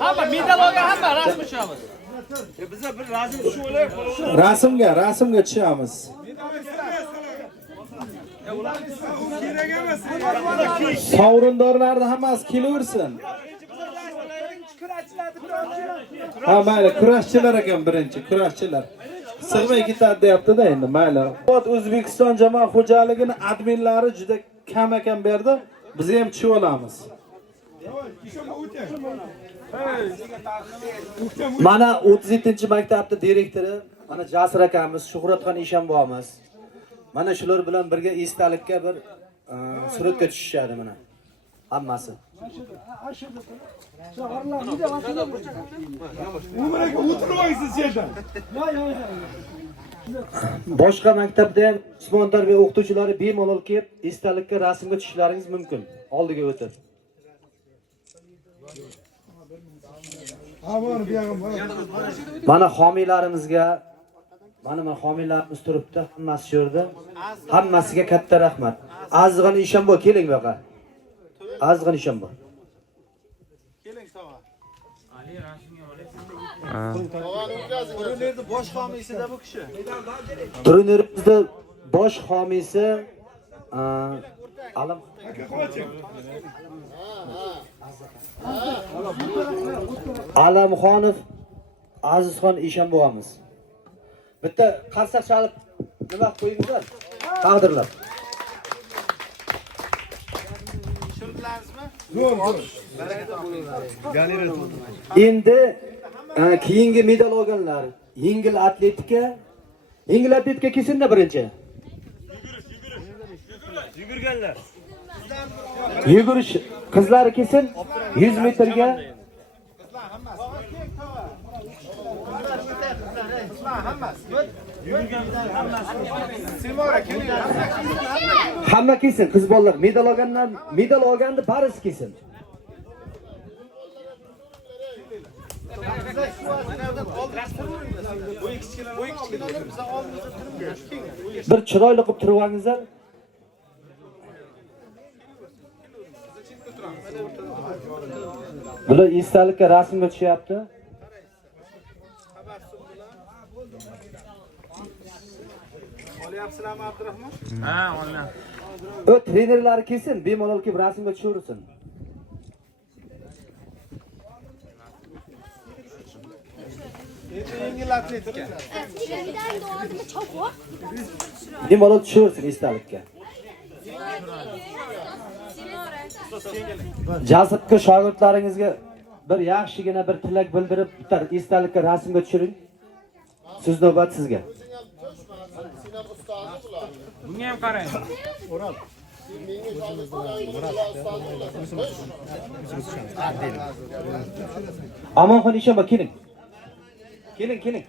Hamma medal olgan hamma rasm tushamiz. Biza bir rasm tushib olaylik. Rasmga tushamiz. Sovrindorlarni hammasi kelaversin. Mayli, kurashchilar ekan birinchi, kurashchilar. Sig'may ketadi deyapti-da endi, mayli. O'zbekiston jamoat xo'jaligini adminlari juda kam ekan bu yerda. Biz ham tushib olamiz. Mana 37-maktabning direktori, mana Jasur akamiz, Shuhratxon Eshonboyimiz. Mana shular bilan birga esdalikka bir suratga tushishadi mana. Hammasi. Boshqa maktabda ham jismoniy tarbiya o'qituvchilari bemalol kelib, esdalikka rasmga tushishlaringiz mumkin. Oldiga o'tib. Mana homiylarimizga, mana homiylarimiz turibdi, hammasi shu yerda. Hammasiga katta rahmat. Azg'in Eshonboy keling bu yoqqa. Azg'in Eshonboy. Keling tog'a. Turnirning bosh homiysi-da bu kishi. Turnirimizda bosh homiysi Alamxonov Azizxon Eshonboyimiz. Bitta qarsak chalib nima qo'yinglar? Taqdirlab. Endi keyingi medal olganlar yengil atletika kelsin-da birinchi. Yugurish qizlari kelsin 100 metrga. Hamma kelsin, qiz bolalar medal olganlar, medal olganda barisi kelsin. Bir chiroyli qilib turib olingizlar. Bular esdalikka rasmga tushyapti. Olyapsizlarmi Abdurahmon? Ha, olyapman. O trenerlari kelsin, bemalol kelib rasmga tushirsin. Yengil atletika. Bemalol tushirsin esdalikka. Jasibga shogirdlaringizga bir yaxshigina bir tilak bildirib, bitta esdalikka rasmga tushiring. Siz navbat sizga. Bunga ham qarang. Amonxon Ishonba keling. Keling.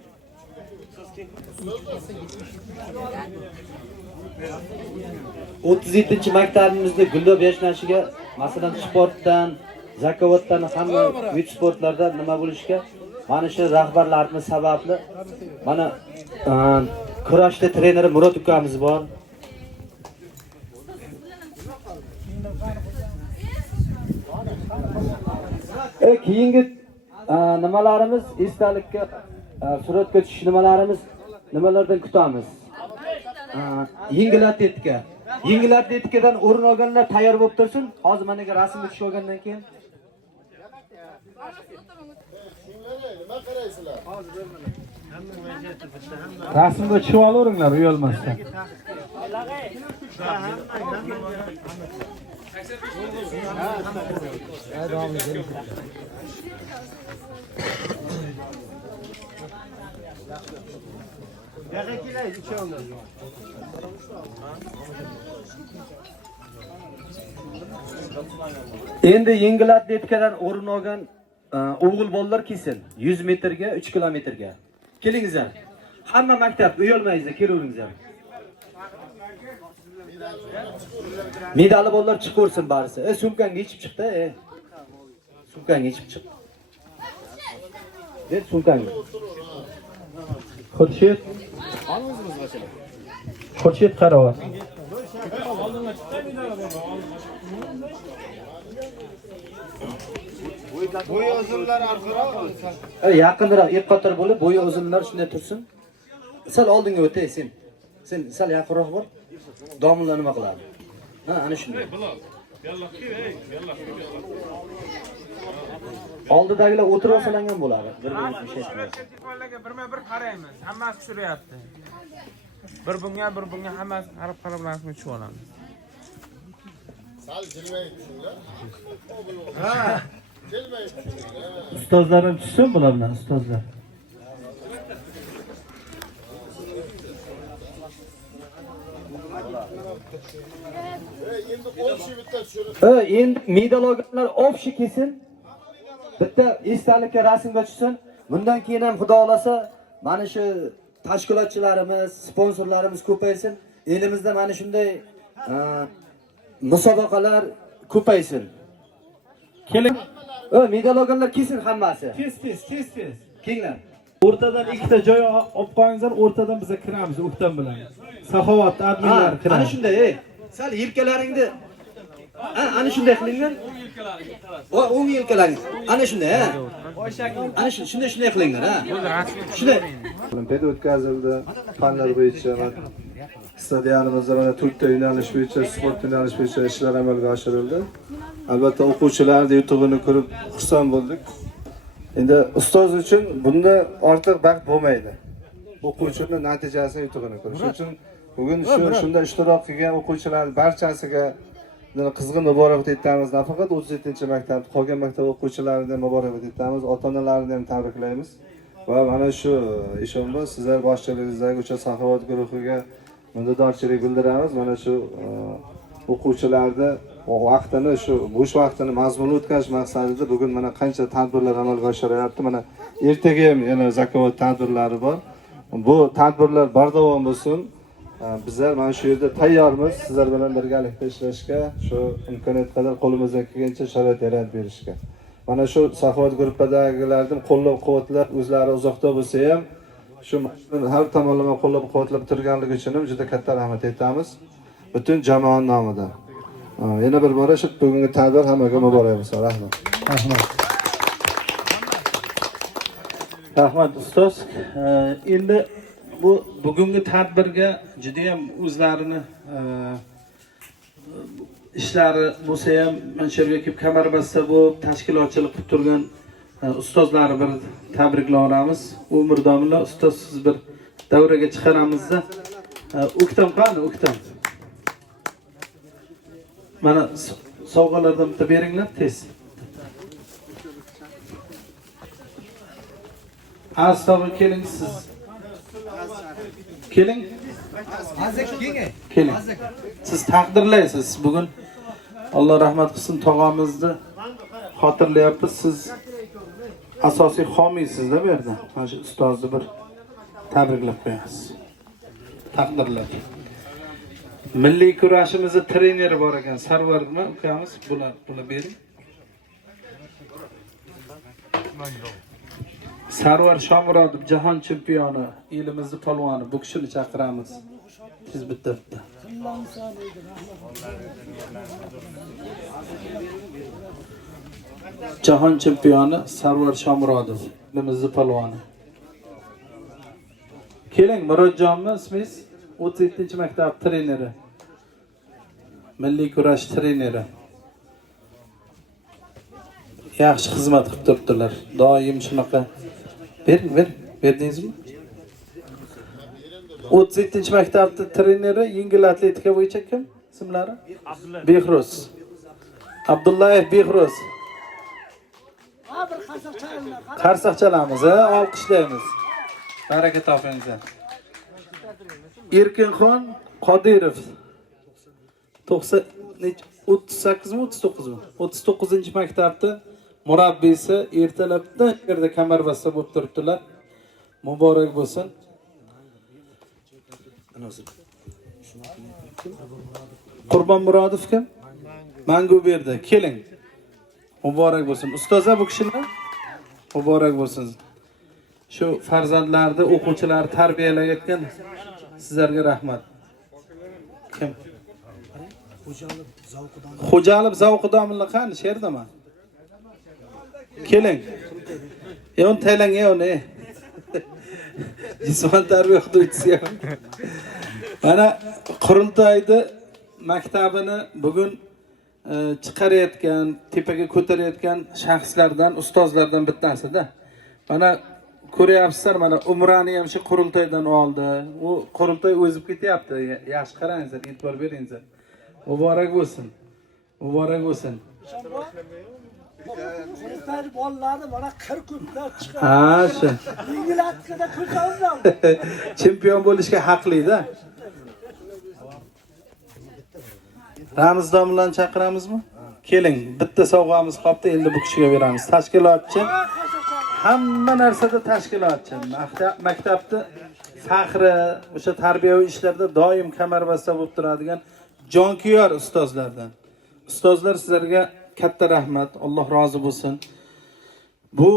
37 maktabimizda Guldob yashnashiga, masalan, sportdan, zakovatdan hamma vit sportlarda nima bo'lishiga mana shu rahbarlarimiz sababli. Mana kurashda treneri Murod ukamiz bor. Keyingi nimalarimiz esdalikka suratga tushish nimalarimiz nimalardan kutamiz? Yengil atletika. Yengil atletikadan o'rin olganlar tayyor bo'lib tursin. Hozir menga rasmga tushib olgandan keyin Rasmga tushib olaveringlar, uyalmasdan. Endi yengil atletikadan o'rin olgan o'g'il bolalar kelsin 100 metrga, 3 kilometrga. Kelingizlar. Hamma maktab uyalmaysiz, kelaveringizlar. Medali bolalar chiqaversin barisi. Sumkangga ichib chiqdi, Sumkangga ichib chiq. Deb sumkangga. Xurshid qarava. Bo'yi uzunlar orqaroq. Yaqinroq, iqotar bo'lib, bo'yi uzunlar shunday tursin. Sal oldinga o'tay sen. Sen sal yaqinroq bor. Domlalar nima qiladi? Ha, ana shunday. Oldidagilar o'tirib olsalangan bo'ladi. Bir-biriga bir şey qilmaydi. Telefonlarga birma-bir qaraymiz. Hammasi tushiryapti. Bir bunga hammasi qarab rasmga tushib olamiz. Sal jilmayib tushinglar. Jilmayib tushinglar. Ustozlarim tushsin bular bilan, ustozlar. Endi qo'lshi bitta tushirib. Endi medal olganlar ofshi kelsin. Bitta esdalikka rasmga tushsin. Bundan keyin ham Xudo xolasa mana shu tashkilotchilarimiz, sponsorlarimiz ko'paysin. Elimizda mana shunday musobaqalar ko'paysin. Keling. Medal olganlar kelsin hammasi. Tez. Kelinglar. O'rtadan ikkita joy olib qo'yingizlar, o'rtadan biz kiramiz o'ktam bilan. Saxovat adminlar kiradi. Ana shunday, sal yelkalaringni ana shunday qilinglar. O'ng yelkalaringiz. Ana shunday, Ana shunday qilinglar, Shunday. Olimpiada o'tkazildi. Fanlar bo'yicha stadionimizda mana turkcha yo'nalish bo'yicha, sport yo'nalish bo'yicha ishlar amalga oshirildi. Albatta o'quvchilarning yutug'ini ko'rib xursand bo'ldik. Endi ustoz uchun bunda ortiq baxt bo'lmaydi. O'quvchining natijasini yutug'ini ko'rish. Shuning uchun bugun shunda ishtirok qilgan o'quvchilar barchasiga qizg'in muborakbod etamiz. Nafaqat 37-maktab, qolgan maktab o'quvchilarini muborakbod etamiz, ota-onalarini ham tabriklaymiz. Va mana shu ishonma sizlar boshchiligimizdagi o'sha saxovat guruhiga minnatdorchilik bildiramiz. Mana shu o'quvchilarni vaqtini, shu bo'sh vaqtini mazmunli o'tkazish maqsadida bugun mana qancha tadbirlar amalga oshiryapti. Mana ertaga ham yana zakovat tadbirlari bor. Bu tadbirlar bardavom bo'lsin. Bizlar mana shu yerda tayyormiz sizlar bilan birgalikda ishlashga, shu imkoniyat qadar qo'limizdan kelgancha sharoit yaratib berishga. Mana shu Saxovat gruppadagilarning qo'llab-quvvatlab o'zlari uzoqda bo'lsa ham shu har tomonlama qo'llab-quvvatlab turganligi uchun ham juda katta rahmat aytamiz butun jamoat nomidan. Yana bir bora shu bugungi tadbir hammaga muborak bo'lsin. Rahmat. Rahmat. Rahmat ustoz. Endi bu bugungi tadbirga juda ham o'zlarini ishlari bo'lsa ham mana shu yerga kelib kamarbasta bo'lib tashkilotchilik qilib turgan ustozlarni bir tabriklaymiz. Umr davomida ustoz siz bir davraga chiqaramizda. O'ktam qani, o'ktam. Mana sovg'alardan bitta beringlar tez. Asabı keling siz. Keling. Keling. Siz taqdirlaysiz. Bugun Alloh rahmat qilsin tog'amizni xotirlayapmiz. Siz asosiy xomiysizda bu yerda. Mana shu ustozni bir tabriklab qo'yasiz. Taqdirlar. Milliy kurashimizning treneri bor ekan, Sarvarmi ukamiz, bular bering. Sarvar Shomurodov jahon chempioni, elimizning polvoni, bu kishini chaqiramiz. Siz bitta. Jahon chempioni Sarvar Shomurodov, elimizning polvoni. Keling, Murodjonmi ismingiz? 37-maktab treneri. Milliy kurash treneri. Yaxshi xizmat qilib turibdilar. Doim shunaqa. Berdingizmi? 37-maktabda treneri, yengil atletika bo'yicha kim? Ismlari? Behruz. Abdullayev Behruz. Qarsoq chalamiz, olqishlaymiz. Baraka topinglar. Erkinxon Qodirov 38mi 39mi? 39-maktabda murabbiysi ertalabdan yerda kamarbasta bo'lib turibdilar. Muborak bo'lsin. Qurbon Murodov kim? Manguberdi. Keling. Muborak bo'lsin. Ustozlar bu kishilar muborak bo'lsin. Shu farzandlarni, o'quvchilarni tarbiyalayotgan sizlarga rahmat. Kim? Xo'jalib Zavqidomilla qani sherdaman. Keling. Yon taylang yoni. Jismon tarbiya o'qituvchisi ham. Mana Qurultoyda maktabini bugun chiqarayotgan, tepaga ko'tarayotgan shaxslardan, ustozlardan bittasida. Mana ko'ryapsizlar, mana Umrani ham shu Qurultoydan oldi. U Qurultoy o'zib ketyapti. Yaxshi qarangizlar, e'tibor beringizlar. Muborak bo'lsin. Muborak bo'lsin. Qurultoy bolalari mana 40 kundan chiqadi. Ha, shu. Ingilizchada ko'rsam. Chempion bo'lishga haqli-da. Ramiz domlani chaqiramizmi? Keling, bitta sovg'amiz qoldi, endi bu kishiga beramiz. Tashkilotchi. Hamma narsada tashkilotchi. Maktabda faxri, o'sha tarbiyaviy ishlarda doim kamarbasta bo'lib turadigan jonkuyar ustozlardan. Ustozlar sizlarga katta rahmat, Alloh rozi bo'lsin. Bu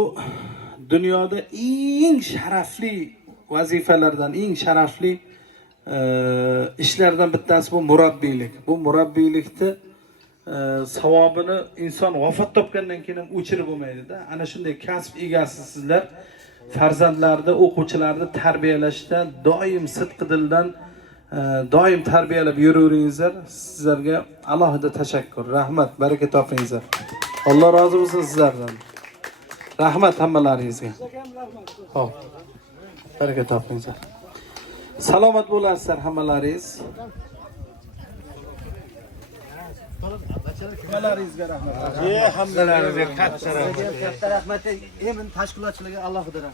dunyoda eng sharafli vazifalardan, eng sharafli ishlardan bittasi bu murabbiylik. Bu murabbiylikni savobini inson vafot topgandan keyin o'chirib bo'lmaydi-da. Ana shunday kasb egasi sizlar farzandlarni, o'quvchilarni tarbiyalashda doim sidqidildan doim tarbiyalab yuraveringizlar. Sizlarga alohida tashakkur, rahmat, baraka topingizlar. Alloh rozi bo'lsin sizlardan. Rahmat hammalaringizga. Xo'p. Baraka topingizlar. Salomat bo'lasizlar hammalaringiz. Hammalaringizga rahmat. Hammalaringizga katta rahmat. Katta rahmat. Emin tashkilotchilarga alohida rahmat.